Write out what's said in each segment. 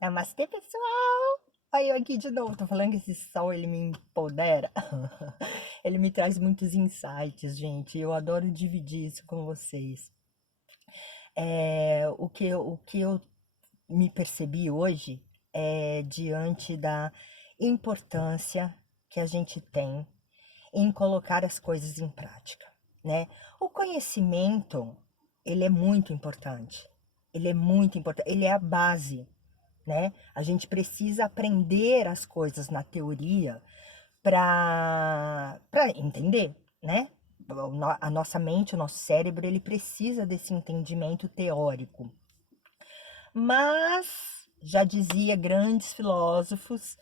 Namastê, pessoal! Aí eu aqui de novo, tô falando que esse sol, ele me empodera. Ele me traz muitos insights, gente. Eu adoro dividir isso com vocês. O que eu me percebi hoje é diante da importância que a gente tem em colocar as coisas em prática, né? O conhecimento, ele é muito importante. Ele é muito importante, ele é a base, né? A gente precisa aprender as coisas na teoria para entender, né? A nossa mente, o nosso cérebro, ele precisa desse entendimento teórico. Mas já dizia grandes filósofos,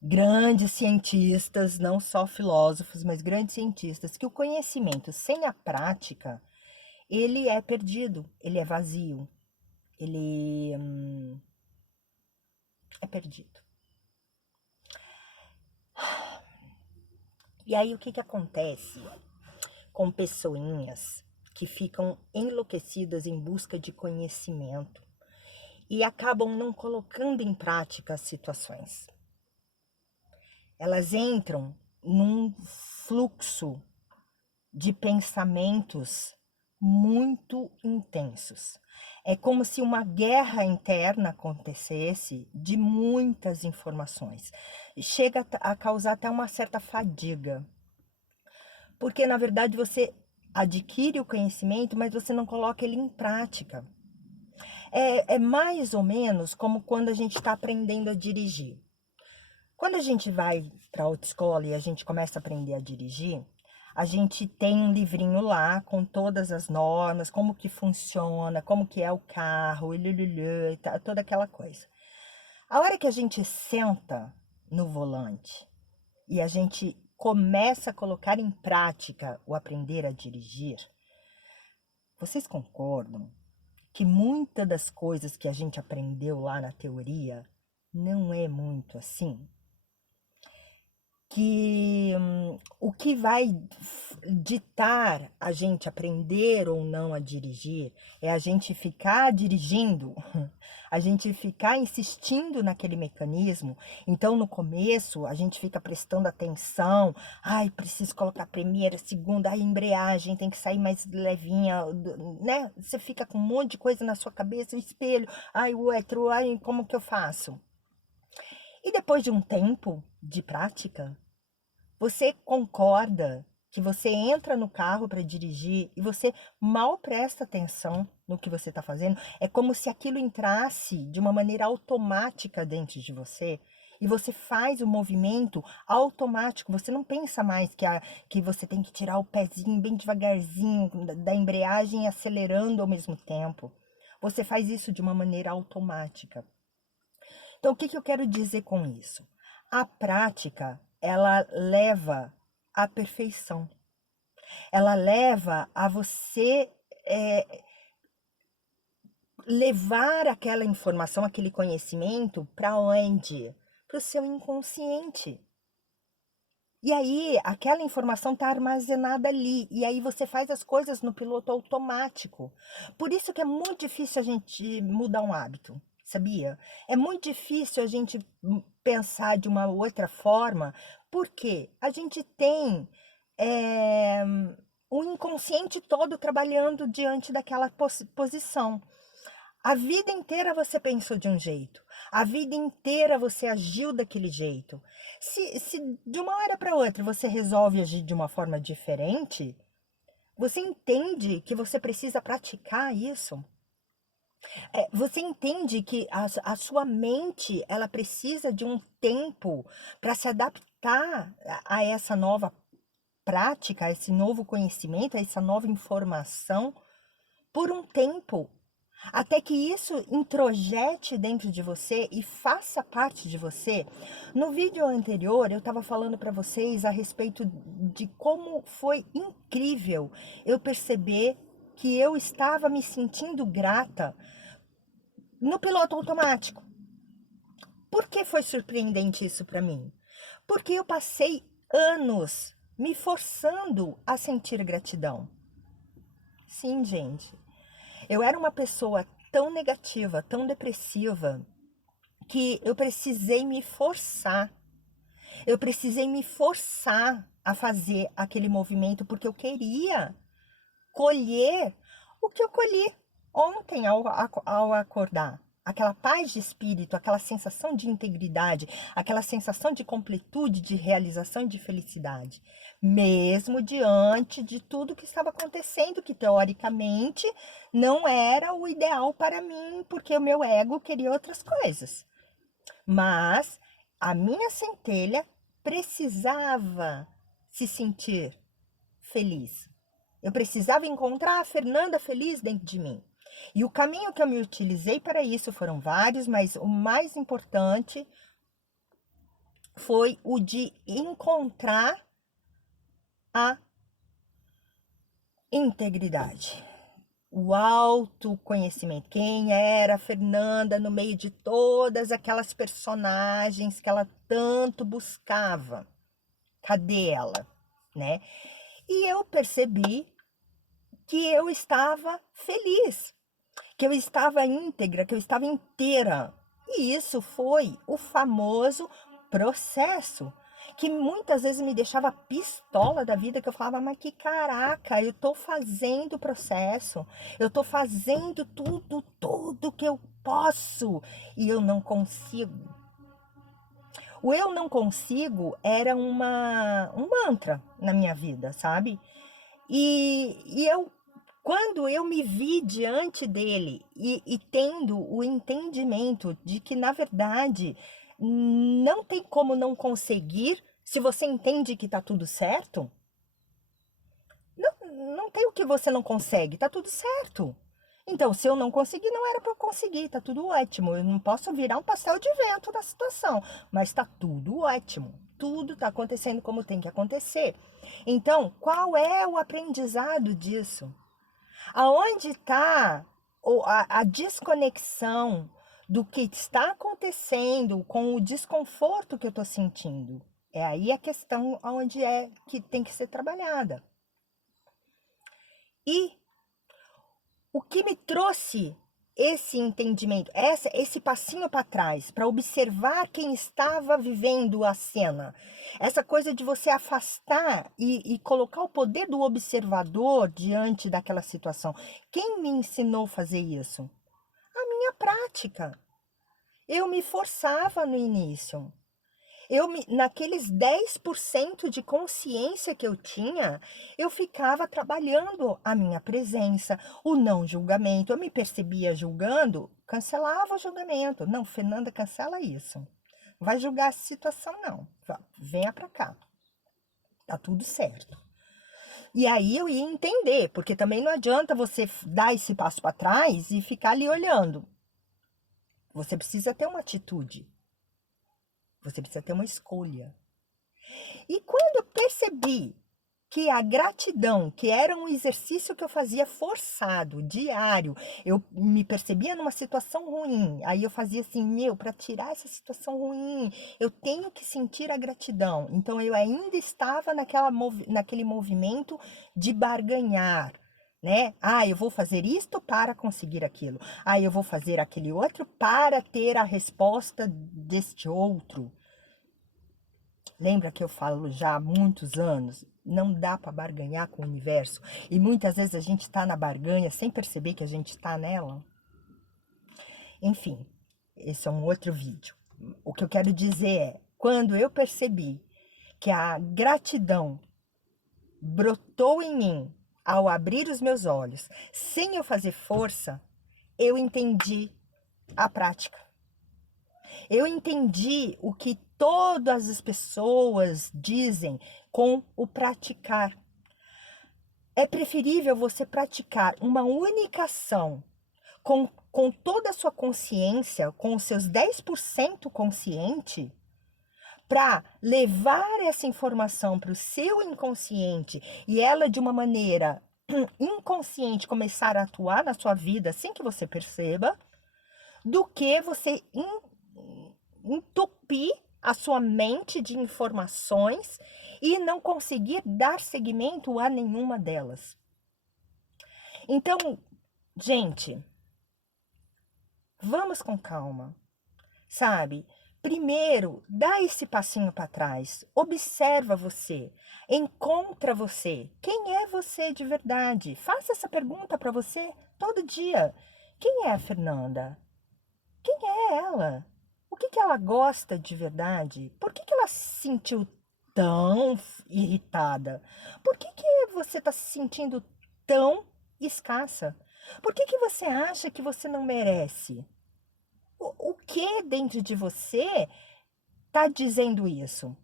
grandes cientistas, não só filósofos, mas grandes cientistas, que o conhecimento sem a prática, ele é perdido, ele é vazio, ele é perdido. E aí o que acontece com pessoinhas que ficam enlouquecidas em busca de conhecimento e acabam não colocando em prática as situações? Elas entram num fluxo de pensamentos muito intensos. É como se uma guerra interna acontecesse de muitas informações. Chega a causar até uma certa fadiga. Porque, na verdade, você adquire o conhecimento, mas você não coloca ele em prática. É mais ou menos como quando a gente está aprendendo a dirigir. Quando a gente vai para a autoescola e a gente começa a aprender a dirigir, a gente tem um livrinho lá com todas as normas, como que funciona, como que é o carro, e toda aquela coisa. A hora que a gente senta no volante e a gente começa a colocar em prática o aprender a dirigir, vocês concordam que muitas das coisas que a gente aprendeu lá na teoria não é muito assim? Que o que vai ditar a gente aprender ou não a dirigir é a gente ficar dirigindo, a gente ficar insistindo naquele mecanismo. Então, no começo, a gente fica prestando atenção. Ai, preciso colocar a primeira, segunda, a embreagem tem que sair mais levinha, né? Você fica com um monte de coisa na sua cabeça, o espelho, ai, o outro, ai, como que eu faço? E depois de um tempo de prática, você concorda que você entra no carro para dirigir e você mal presta atenção no que você está fazendo? É como se aquilo entrasse de uma maneira automática dentro de você e você faz o movimento automático. Você não pensa mais que você tem que tirar o pezinho bem devagarzinho da embreagem acelerando ao mesmo tempo. Você faz isso de uma maneira automática. Então, o que eu quero dizer com isso? A prática, ela leva à perfeição. Ela leva a você levar aquela informação, aquele conhecimento para onde? Para o seu inconsciente. E aí, aquela informação está armazenada ali. E aí você faz as coisas no piloto automático. Por isso que é muito difícil a gente mudar um hábito, sabia? É muito difícil a gente pensar de uma outra forma, porque a gente tem é, o inconsciente todo trabalhando diante daquela posição. A vida inteira você pensou de um jeito. A vida inteira você agiu daquele jeito. Se de uma hora para outra você resolve agir de uma forma diferente, você entende que você precisa praticar isso. Você entende que a sua mente ela precisa de um tempo para se adaptar a essa nova prática, a esse novo conhecimento, a essa nova informação por um tempo. Até que isso introjete dentro de você e faça parte de você. No vídeo anterior, eu estava falando para vocês a respeito de como foi incrível eu perceber que eu estava me sentindo grata no piloto automático. Por que foi surpreendente isso para mim? Porque eu passei anos me forçando a sentir gratidão. Sim, gente. Eu era uma pessoa tão negativa, tão depressiva, que eu precisei me forçar. Eu precisei me forçar a fazer aquele movimento porque eu queria colher o que eu colhi ontem ao acordar. Aquela paz de espírito, aquela sensação de integridade, aquela sensação de completude, de realização e de felicidade. Mesmo diante de tudo que estava acontecendo, que teoricamente não era o ideal para mim, porque o meu ego queria outras coisas. Mas a minha centelha precisava se sentir feliz. Eu precisava encontrar a Fernanda feliz dentro de mim. E o caminho que eu me utilizei para isso foram vários, mas o mais importante foi o de encontrar a integridade, o autoconhecimento. Quem era a Fernanda no meio de todas aquelas personagens que ela tanto buscava? Cadê ela, né? E eu percebi que eu estava feliz, que eu estava íntegra, que eu estava inteira. E isso foi o famoso processo, que muitas vezes me deixava pistola da vida, que eu falava, mas que caraca, eu tô fazendo o processo, eu tô fazendo tudo que eu posso, e eu não consigo. O eu não consigo era um mantra na minha vida, sabe? E eu, quando eu me vi diante dele e tendo o entendimento de que, na verdade, não tem como não conseguir, se você entende que tá tudo certo, não tem o que você não consegue, tá tudo certo. Então, se eu não conseguir, não era para eu conseguir, tá tudo ótimo. Eu não posso virar um pastel de vento da situação, mas tá tudo ótimo. Tudo tá acontecendo como tem que acontecer. Então, qual é o aprendizado disso? Aonde está a desconexão do que está acontecendo com o desconforto que eu estou sentindo? É aí a questão onde é que tem que ser trabalhada. E o que me trouxe esse entendimento, esse passinho para trás, para observar quem estava vivendo a cena, essa coisa de você afastar e colocar o poder do observador diante daquela situação. Quem me ensinou a fazer isso? A minha prática. Eu me forçava no início. Naqueles 10% de consciência que eu tinha, eu ficava trabalhando a minha presença, o não julgamento. Eu me percebia julgando, cancelava o julgamento. Não, Fernanda, cancela isso. Não vai julgar essa situação, não. Venha para cá. Tá tudo certo. E aí eu ia entender, porque também não adianta você dar esse passo para trás e ficar ali olhando. Você precisa ter uma atitude. Você precisa ter uma escolha. E quando eu percebi que a gratidão, que era um exercício que eu fazia forçado, diário, eu me percebia numa situação ruim, aí eu fazia assim, para tirar essa situação ruim, eu tenho que sentir a gratidão. Então eu ainda estava naquele movimento de barganhar, né? Ah, eu vou fazer isto para conseguir aquilo. Ah, eu vou fazer aquele outro para ter a resposta deste outro. Lembra que eu falo já há muitos anos, não dá para barganhar com o universo. E muitas vezes a gente está na barganha sem perceber que a gente está nela. Enfim, esse é um outro vídeo. O que eu quero dizer é, quando eu percebi que a gratidão brotou em mim ao abrir os meus olhos, sem eu fazer força, eu entendi a prática. Eu entendi o que todas as pessoas dizem com o praticar. É preferível você praticar uma única ação com toda a sua consciência, com os seus 10% consciente, para levar essa informação para o seu inconsciente e ela de uma maneira inconsciente começar a atuar na sua vida sem que você perceba, do que você entupir a sua mente de informações e não conseguir dar seguimento a nenhuma delas. Então, gente, vamos com calma. sabe? Primeiro, dá esse passinho para trás, observa você, encontra você. Quem é você de verdade? Faça essa pergunta para você todo dia. Quem é a Fernanda? Quem é ela? O que que ela gosta de verdade? Por que que ela se sentiu tão irritada? Por que que você está se sentindo tão escassa? Por que que você acha que você não merece? O que dentro de você está dizendo isso?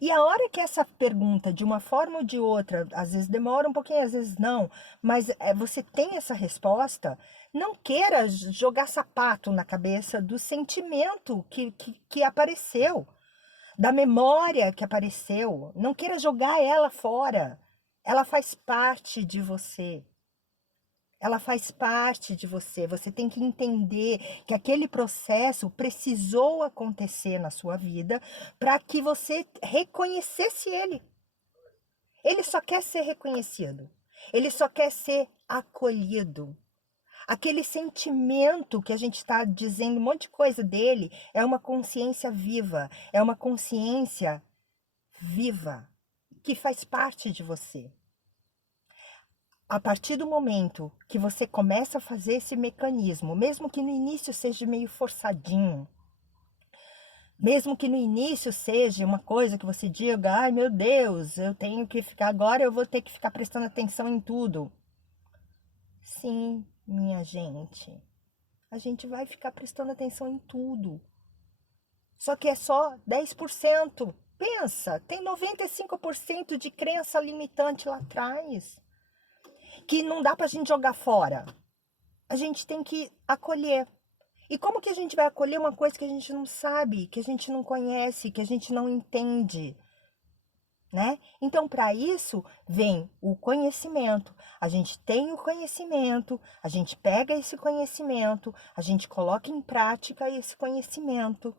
E a hora que essa pergunta, de uma forma ou de outra, às vezes demora um pouquinho, às vezes não, mas você tem essa resposta, não queira jogar sapato na cabeça do sentimento que apareceu, da memória que apareceu. Não queira jogar ela fora. Ela faz parte de você. Ela faz parte de você. Você tem que entender que aquele processo precisou acontecer na sua vida para que você reconhecesse ele. Ele só quer ser reconhecido. Ele só quer ser acolhido. Aquele sentimento que a gente está dizendo um monte de coisa dele é uma consciência viva. É uma consciência viva que faz parte de você. A partir do momento que você começa a fazer esse mecanismo, mesmo que no início seja meio forçadinho, mesmo que no início seja uma coisa que você diga, ai meu Deus, eu tenho que ficar, agora eu vou ter que ficar prestando atenção em tudo. Sim, minha gente, a gente vai ficar prestando atenção em tudo. Só que é só 10%. Pensa, tem 95% de crença limitante lá atrás, que não dá pra gente jogar fora. A gente tem que acolher. E como que a gente vai acolher uma coisa que a gente não sabe, que a gente não conhece, que a gente não entende, né? Então, para isso, vem o conhecimento. A gente tem o conhecimento, a gente pega esse conhecimento, a gente coloca em prática esse conhecimento.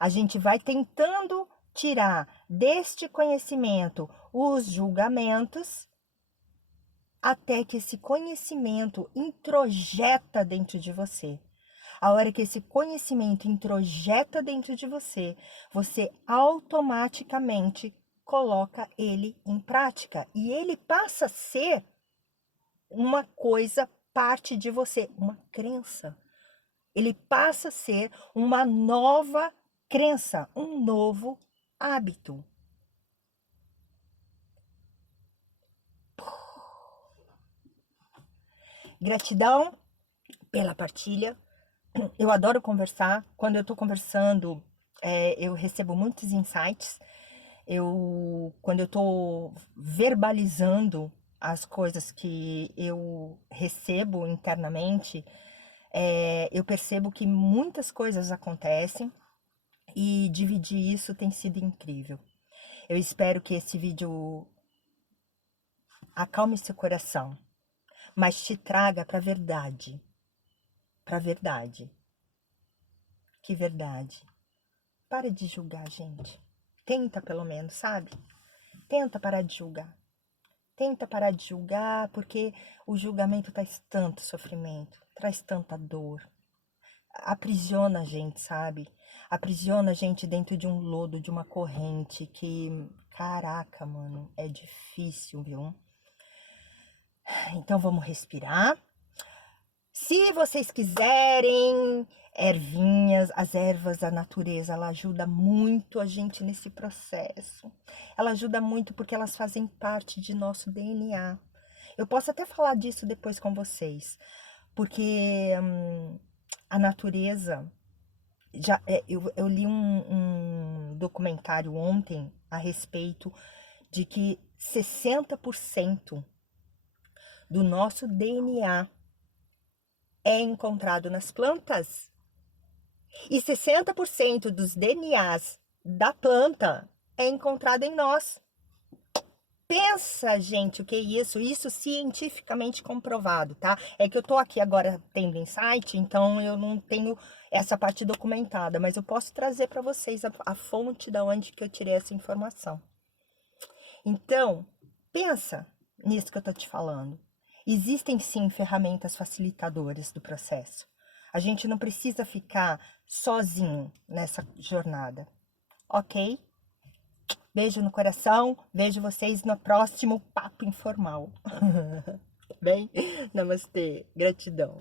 A gente vai tentando tirar deste conhecimento os julgamentos, até que esse conhecimento introjeta dentro de você. A hora que esse conhecimento introjeta dentro de você, você automaticamente coloca ele em prática. E ele passa a ser uma coisa, parte de você, uma crença. Ele passa a ser uma nova crença, um novo hábito. Gratidão pela partilha. Eu adoro conversar. Quando eu estou conversando, eu recebo muitos insights. Quando eu estou verbalizando as coisas que eu recebo internamente, eu percebo que muitas coisas acontecem e dividir isso tem sido incrível. Eu espero que esse vídeo acalme seu coração, mas te traga para a verdade. Para a verdade. Que verdade? Para de julgar, gente. Tenta pelo menos, sabe? Tenta parar de julgar. Tenta parar de julgar, porque o julgamento traz tanto sofrimento, traz tanta dor. Aprisiona a gente, sabe? Aprisiona a gente dentro de um lodo, de uma corrente que, caraca, mano, é difícil, viu? Então vamos respirar. Se vocês quiserem ervinhas, as ervas da natureza, ela ajuda muito a gente nesse processo. Ela ajuda muito porque elas fazem parte de nosso DNA. Eu posso até falar disso depois com vocês, porque a natureza, eu li um documentário ontem a respeito de que 60% do nosso DNA é encontrado nas plantas. E 60% dos DNAs da planta é encontrado em nós. Pensa, gente, o que é isso? Isso cientificamente comprovado, tá? É que eu tô aqui agora tendo insight, então eu não tenho essa parte documentada, mas eu posso trazer para vocês a fonte da onde que eu tirei essa informação. Então, pensa nisso que eu tô te falando. Existem sim ferramentas facilitadoras do processo. A gente não precisa ficar sozinho nessa jornada, ok? Beijo no coração, vejo vocês no próximo Papo Informal. Bem, namastê, gratidão.